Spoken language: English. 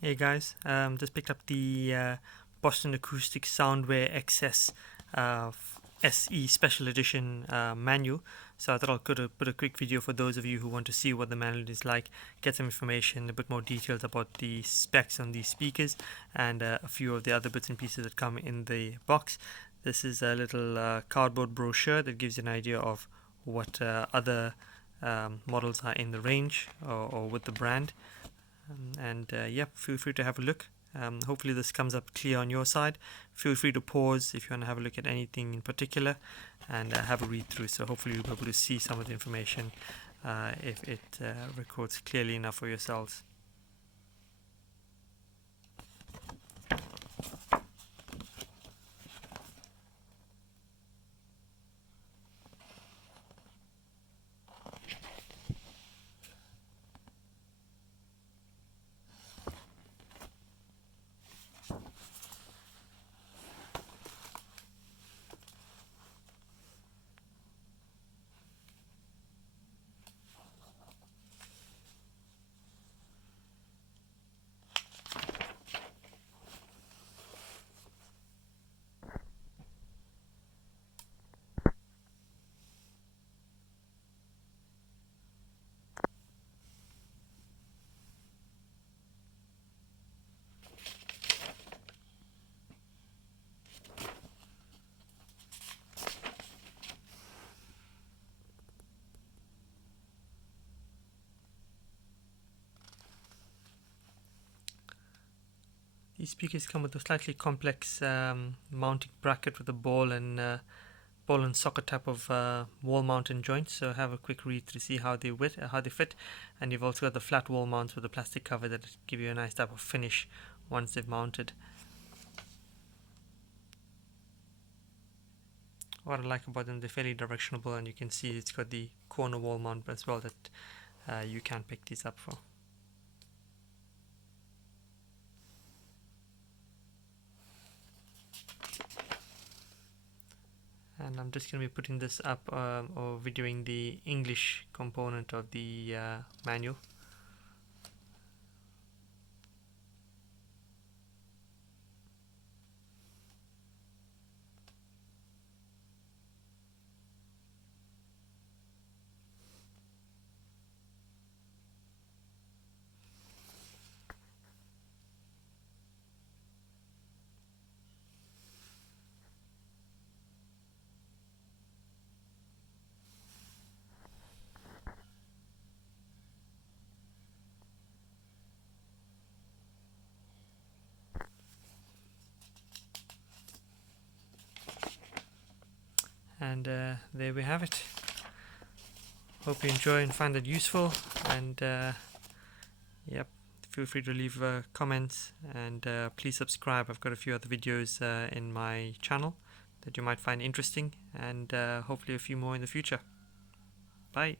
Hey guys, just picked up the Boston Acoustics Soundware XS SE Special Edition manual. So I thought I could put a quick video for those of you who want to see what the manual is like, get some information, a bit more details about the specs on these speakers, and a few of the other bits and pieces that come in the box. This is a little cardboard brochure that gives you an idea of what other models are in the range or with the brand. Yeah, feel free to have a look. Hopefully this comes up clear on your side. Feel free to pause if you want to have a look at anything in particular and have a read through. So hopefully you'll be able to see some of the information if it records clearly enough for yourselves. These speakers come with a slightly complex mounting bracket with a ball and socket type of wall mount and joints. So have a quick read to see how they fit. And you've also got the flat wall mounts with a plastic cover that give you a nice type of finish once they've mounted. What I like about them, they're fairly directionable, and you can see it's got the corner wall mount as well that you can pick these up for. And I'm just going to be putting this up or videoing the English component of the manual. And there we have it. Hope you enjoy and find it useful, and yep, feel free to leave comments, and please subscribe. I've got a few other videos in my channel that you might find interesting, and hopefully a few more in the future. Bye.